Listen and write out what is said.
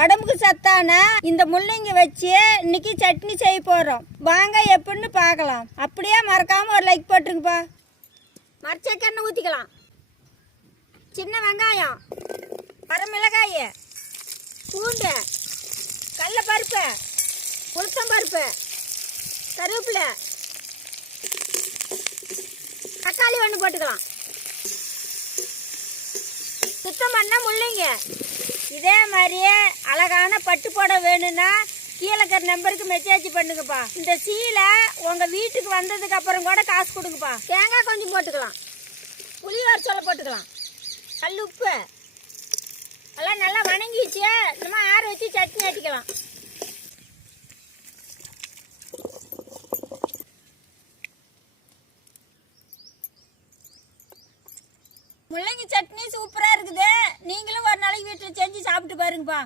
உடம்புக்கு சத்தான இந்த முள்ளங்கி வச்சு இன்னைக்கு சட்னி செய்ய போகிறோம். வாங்க எப்படின்னு பார்க்கலாம். அப்படியே மறக்காமல் ஒரு லைக் போட்டுருங்கப்பா. மரச்செக்கெண்ணெய் ஊற்றிக்கலாம். சின்ன வெங்காயம், வரமிளகாய், பூண்டு, கடலைப்பருப்பு, உளுத்தம்பருப்பு, கருவேப்பிலை, தக்காளி ஒன்று போட்டுக்கலாம். சுத்தம் பண்ண முள்ளங்க. இதே மாதிரியே அழகான பட்டு போட வேணும்னா கீழே இருக்கிற நம்பருக்கு மெசேஜ் பண்ணுங்கப்பா. இந்த சீலை உங்கள் வீட்டுக்கு வந்ததுக்கு அப்புறம் கூட காசு கொடுங்கப்பா. தேங்காய் கொஞ்சம் போட்டுக்கலாம். புளி வரைச்சோலை போட்டுக்கலாம். கல் உப்பு எல்லாம் நல்லா வணங்கிச்சு. நம்ம ஆற வச்சு சட்னி ஆட்டிக்கலாம். முள்ளங்கி சட்னி சூப்பராக இருக்குது. நீங்களும் ஒரு நாளைக்கு வீட்டில் செஞ்சு சாப்பிட்டு பாருங்கப்பா.